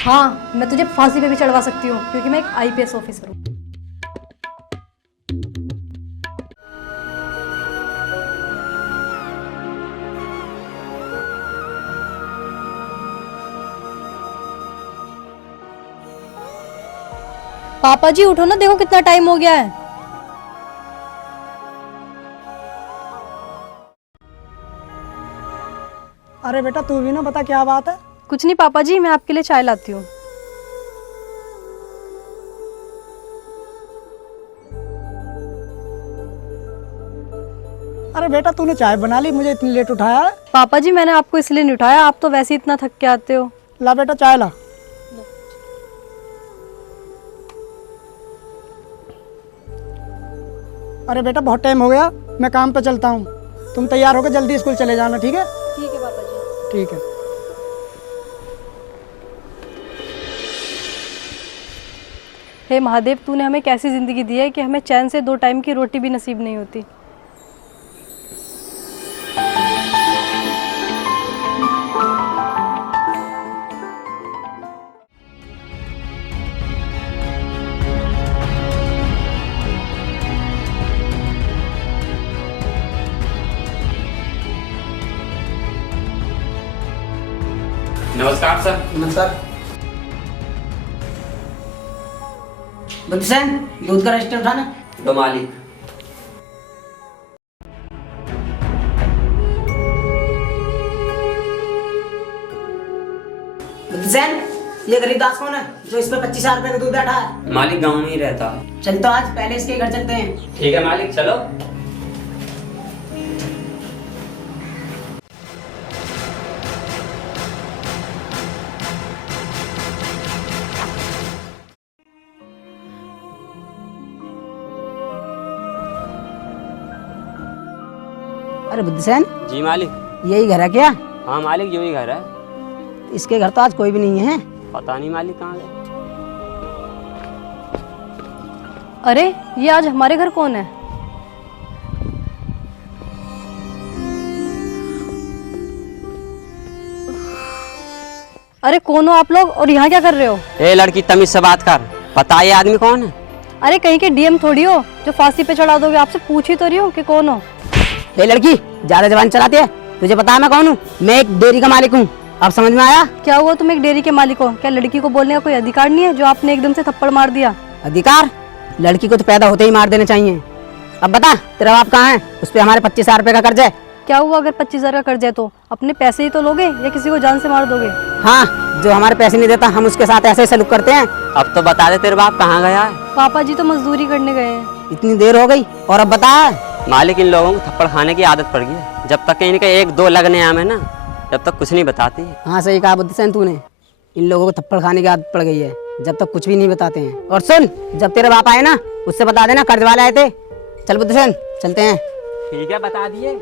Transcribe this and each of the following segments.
हाँ, मैं तुझे फांसी पे भी चढ़वा सकती हूँ क्योंकि मैं एक आईपीएस ऑफिसर हूँ। पापा जी उठो ना, देखो कितना टाइम हो गया है। अरे बेटा तू भी ना बता क्या बात है। कुछ नहीं पापा जी, मैं आपके लिए चाय लाती हूँ। अरे बेटा तूने चाय बना ली, मुझे इतनी लेट उठाया है। पापा जी मैंने आपको इसलिए नहीं उठाया, आप तो वैसे ही इतना थक के आते हो। ला बेटा चाय ला। अरे बेटा बहुत टाइम हो गया, मैं काम पे चलता हूँ। तुम तैयार होकर जल्दी स्कूल चले जाना, ठीक है? ठीक है पापा जी। ठीक है। हे महादेव, तूने हमें कैसी ज़िंदगी दी है कि हमें चैन से 2 टाइम की रोटी भी नसीब नहीं होती। नमस्कार सर। नमस्कार। बुद्धसेन, दूध का रजिस्टर उठाना। दो मालिक। बुद्धसेन, ये गरीबदास कौन है जो इस पे 25,000 रुपए का दूध बैठा है? मालिक गांव में ही रहता। चल तो आज पहले इसके घर चलते हैं। ठीक है मालिक, चलो। अरे बुद्धसेन, जी मालिक। यही घर है क्या? हाँ मालिक, यही घर है। इसके घर तो आज कोई भी नहीं है। पता नहीं मालिक कहाँ गए। अरे ये आज हमारे घर कौन है? अरे कौन हो आप लोग और यहाँ क्या कर रहे हो? ए लड़की, तमीज से बात कर। पता ये आदमी कौन है? अरे कहीं के डीएम थोड़ी हो जो फांसी पे चढ़ा दोगे। आपसे पूछ ही तो रही हूँ कि कौन हो। ये लड़की ज्यादा जबान चलाती है। तुझे पता है मैं कौन हूँ? मैं एक डेयरी का मालिक हूँ। अब समझ में आया? क्या हुआ, तुम एक डेयरी के मालिक हो? क्या लड़की को बोलने का कोई अधिकार नहीं है जो आपने एकदम से थप्पड़ मार दिया? अधिकार? लड़की को तो पैदा होते ही मार देने चाहिए। अब बता, तेरा बाप कहाँ है? उस पे हमारे 25,000 रुपए का कर्ज है। क्या हुआ अगर 25,000 का कर्ज है तो अपने पैसे ही तो लोगे या किसी को जान से मार दोगे? हाँ, जो हमारे पैसे नहीं देता हम उसके साथ ऐसे ही सलूक करते हैं। अब तो बता दे, तेरे बाप कहाँ गया है? पापा जी तो मजदूरी करने गए हैं। इतनी देर हो गई और अब बता। मालिक, इन लोगों को थप्पड़ खाने की आदत पड़ गई है। जब तक कि इनके 1-2 लगने आमे ना, जब तक कुछ नहीं बताती। हाँ सही कहा बुद्धसेन तूने। इन लोगों को थप्पड़ खाने की आदत पड़ गई है, जब तक कुछ भी नहीं बताते हैं। और सुन, जब तेरे बाप आए ना उससे बता देना कर्ज वाले आए थे। चल बुद्धसेन चलते हैं। ठीक है, बता दिए।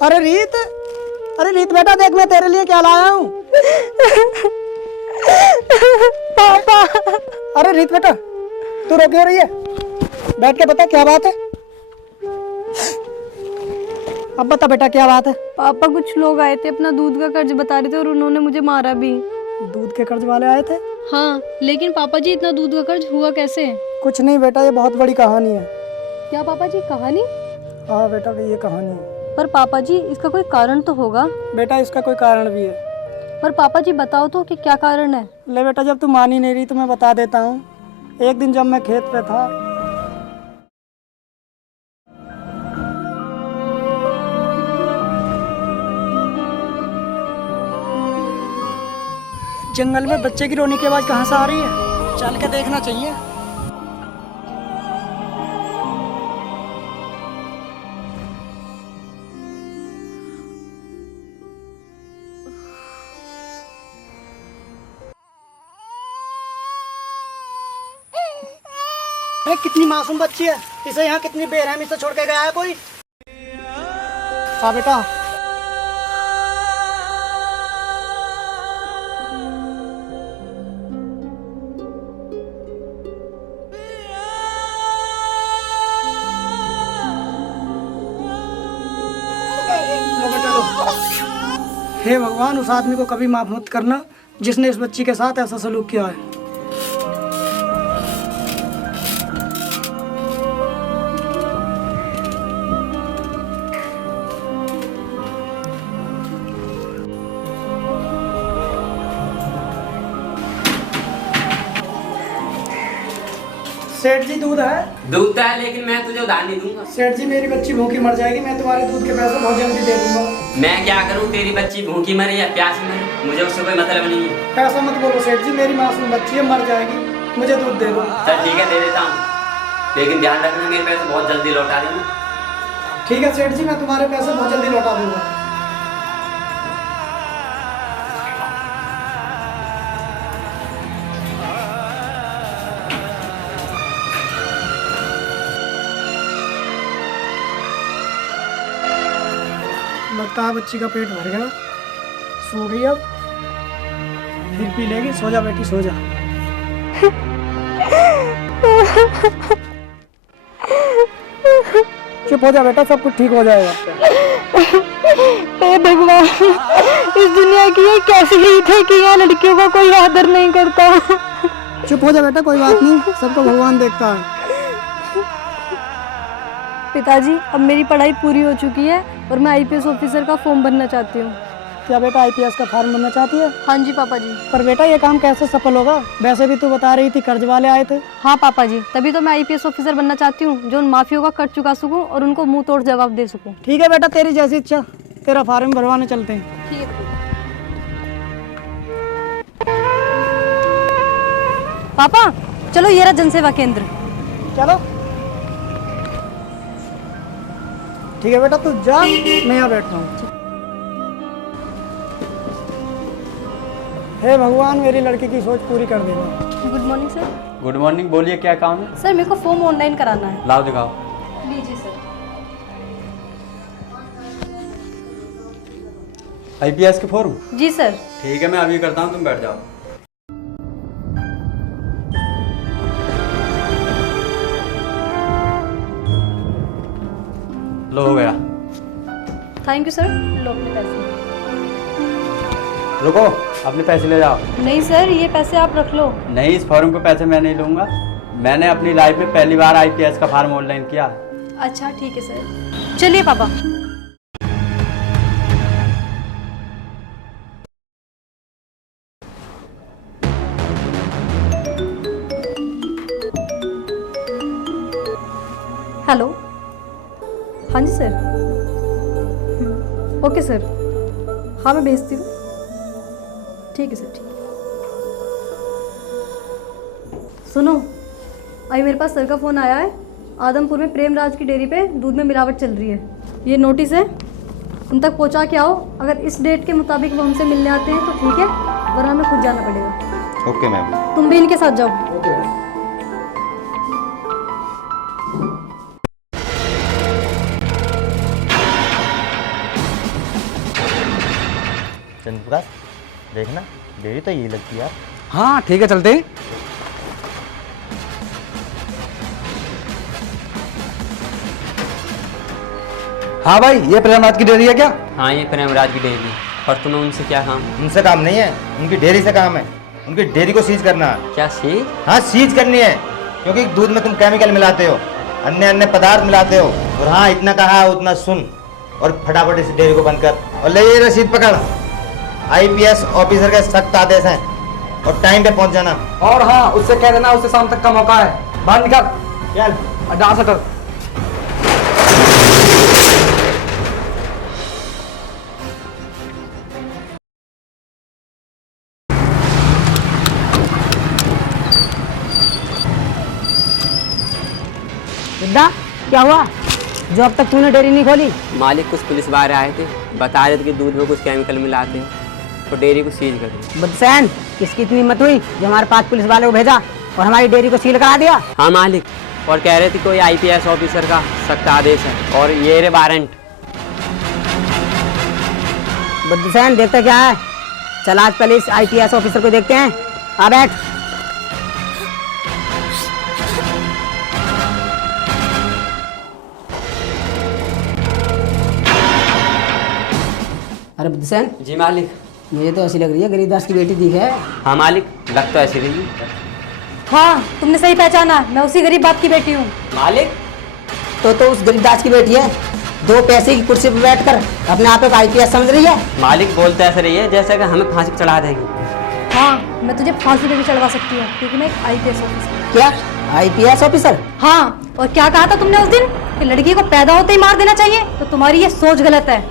अरे रीत, अरे रीत बेटा देख मैं तेरे लिए क्या लाया हूँ। पापा। अरे रीत बेटा तू रो क्यों रही है? बैठ के बता क्या बात है। अब बता बेटा क्या बात है। पापा कुछ लोग आए थे, अपना दूध का कर्ज बता रहे थे और उन्होंने मुझे मारा भी। दूध के कर्ज वाले आए थे? हाँ, लेकिन पापा जी इतना दूध का कर्ज हुआ कैसे? कुछ नहीं बेटा, ये बहुत बड़ी कहानी है। क्या पापा जी, कहानी? हाँ बेटा ये कहानी है। पर पापा जी इसका कोई कारण तो होगा। बेटा इसका कोई कारण भी है। पर पापा जी बताओ तो कि क्या कारण है। ले बेटा, जब तू मान ही नहीं रही तो मैं बता देता हूँ। एक दिन जब मैं खेत पे था, जंगल में बच्चे की रोने की आवाज कहाँ से आ रही है? चल के देखना चाहिए। अरे कितनी मासूम बच्ची है, इसे यहाँ कितनी बेरहमी से छोड़ के गया है कोई। हाँ बेटा। हे भगवान, उस आदमी को कभी माफ मत करना जिसने इस बच्ची के साथ ऐसा सलूक किया है। सेठ जी, दूध है? दूध तो है, लेकिन मैं तुझे उधार नहीं दूंगा। सेठ जी, मेरी बच्ची भूखी मर जाएगी, मैं तुम्हारे दूध के पैसे बहुत जल्दी दे दूंगा। मैं क्या करूं, तेरी बच्ची भूखी मरे या प्यास मरे, मुझे उससे कोई मतलब नहीं है। ऐसा मत बोलो सेठ जी, मेरी मासूम बच्ची है, मर जाएगी, मुझे दूध दे दो। चल ठीक है, दे देता हूँ, लेकिन ध्यान रखना मेरे पैसे बहुत जल्दी लौटा देना। ठीक है सेठ जी, मैं तुम्हारे पैसे बहुत जल्दी लौटा दूंगा। लगता है बच्ची का पेट भर गया, सो गई, अब फिर पी लेगी। सो जा बेटी, सो जा। चुप हो जा बेटा, सब कुछ ठीक हो जाएगा। हे भगवान, इस दुनिया की ये कैसी रीत है कि यहाँ लड़कियों का कोई आदर नहीं करता। चुप हो जा बेटा, कोई बात नहीं, सबको भगवान देखता है। पिताजी, अब मेरी पढ़ाई पूरी हो चुकी है और मैं आईपीएस ऑफिसर का फॉर्म भरना चाहती हूँ। क्या बेटा आईपीएस का फॉर्म भरना चाहती है? हाँ जी पापा जी। पर बेटा ये काम कैसे सफल होगा? वैसे भी तू बता रही थी कर्ज वाले आए थे। हाँ पापा जी, तभी तो मैं आईपीएस ऑफिसर बनना चाहती हूँ, जो उन माफियों का कर्ज चुका सकूँ और उनको मुंह तोड़ जवाब दे सकूँ। ठीक है बेटा, तेरी जैसी इच्छा, तेरा फॉर्म भरवाने चलते हैं। ठीक है पापा, चलो ये रहा जनसेवा केंद्र। चलो ठीक है बेटा, तू जा, मैं यहाँ बैठता हूँ। हे भगवान, मेरी लड़की की सोच पूरी कर देना। Good morning sir. Good morning, बोलिए क्या काम है? सर मेरे को फॉर्म ऑनलाइन कराना है। लाओ दिखाओ। लीजिए सर। आईपीएस के फॉर्म? जी सर। ठीक है, मैं अभी करता हूँ, तुम बैठ जाओ। लो, हो गया। Thank you sir. लो अपने पैसे। रुको, अपने पैसे ले जाओ। नहीं सर, ये पैसे आप रख लो। नहीं, इस फॉर्म के पैसे मैं नहीं लूँगा। मैंने अपनी लाइफ में पहली बार आईपीएस का फॉर्म ऑनलाइन किया है। अच्छा ठीक है सर, चलिए पापा। हेलो, हाँ जी सर। ओके सर, हाँ मैं भेजती हूँ। ठीक है सर, ठीक है। सुनो, अभी मेरे पास सर का फ़ोन आया है। आदमपुर में प्रेमराज की डेयरी पे दूध में मिलावट चल रही है। ये नोटिस है, उन तक पहुंचा के आओ। अगर इस डेट के मुताबिक वो हमसे मिलने आते हैं तो ठीक है, वरना हमें खुद जाना पड़ेगा। Okay ma'am. तुम भी इनके साथ जाओ। चंद्रप्रकाश, देखना डेरी तो यही लगती है यार। हाँ ठीक है, चलते हैं। हाँ भाई, ये प्रेमराज की डेयरी है क्या? हाँ, ये प्रेमराज की डेयरी। पर तुम्हें उनसे क्या काम? उनसे काम नहीं है, उनकी डेयरी से काम है। उनकी डेयरी को सीज करना है। क्या सीज? हाँ, सीज करनी है, क्योंकि दूध में तुम केमिकल मिलाते हो, अन्य अन्य पदार्थ मिलाते हो। और हाँ, इतना कहा उतना सुन, और फटाफट इस डेयरी को बंद कर और ले ये रसीद पकड़। आईपीएस ऑफिसर के सख्त आदेश हैं और टाइम पे पहुंच जाना। और हाँ, उससे कह देना उससे शाम तक का मौका है। बाहर निकल, चल। डाल सटर। विद्या, क्या हुआ जो अब तक तूने डेयरी नहीं खोली? मालिक, कुछ पुलिस वाले आए थे, बता रहे थे कि दूध में कुछ केमिकल मिलाते हैं, तो डेयरी को सीज कर दिया। बुद्धसेन, किसकी इतनी हिम्मत हुई जो हमारे पास पुलिस वाले को भेजा और हमारी डेयरी को सील करा दिया? हाँ मालिक, और कह रहे थे कोई आईपीएस ऑफिसर का सख्त आदेश है, और ये रे वारंट। बुद्धसेन, देखते क्या है? चल आज पहले इस आईपीएस ऑफिसर को देखते हैं। आ बैठ। अरे अरे बुद्धसेन, जी मालिक। मुझे तो ऐसी लग रही है गरीबदास की बेटी दिख है। हाँ मालिक, लग तो ऐसी रही। हाँ, तुमने सही पहचाना, मैं उसी गरीब बाप की बेटी हूँ। मालिक तो उस गरीबदास की बेटी है, 2 पैसे की कुर्सी पर बैठकर अपने आप को IPS समझ रही है। मालिक बोलते ऐसे रही है जैसे कि हमें फांसी पे चढ़ा देगी। हाँ, मैं तुझे फांसी पे भी चढ़वा सकती हूँ क्योंकि मैं एक IPS ऑफिसर हूँ। क्या IPS ऑफिसर? हाँ, और क्या कहा था तुमने उस दिन कि लड़की को पैदा होते ही मार देना चाहिए? तो तुम्हारी ये सोच गलत है।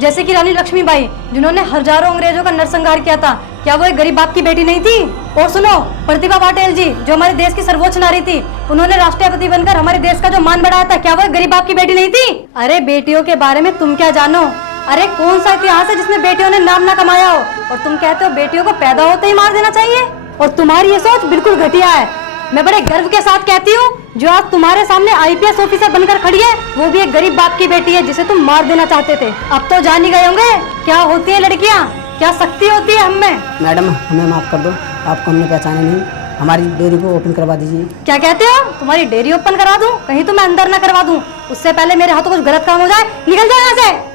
जैसे कि रानी लक्ष्मीबाई, जिन्होंने हजारों अंग्रेजों का नरसंहार किया था, क्या वो एक गरीब बाप की बेटी नहीं थी? और सुनो, प्रतिभा पाटिल जी, जो हमारे देश की सर्वोच्च नारी थी, उन्होंने राष्ट्रपति बनकर हमारे देश का जो मान बढ़ाया था, क्या वो एक गरीब बाप की बेटी नहीं थी? अरे बेटियों के बारे में तुम क्या जानो? अरे कौन सा इतिहास है जिसमें बेटियों ने नाम ना कमाया हो, और तुम कहते हो बेटियों को पैदा होते ही मार देना चाहिए? और तुम्हारी ये सोच बिल्कुल घटिया है। मैं बड़े गर्व के साथ कहती हूँ, जो आज तुम्हारे सामने IPS ऑफिसर बनकर खड़ी है, वो भी एक गरीब बाप की बेटी है जिसे तुम मार देना चाहते थे। अब तो जान ही गए होंगे क्या होती है लड़कियाँ, क्या शक्ति होती है हम में। मैडम, हमें माफ कर दो, आपको हमने पहचाना नहीं। हमारी डेयरी को ओपन करवा दीजिए। क्या कहते हो? तुम्हारी डेयरी ओपन करा दूं? कहीं तो मैं अंदर ना करवा दूं, उससे पहले मेरे हाथों कुछ गलत काम हो जाए। निकल जाओ यहाँ से।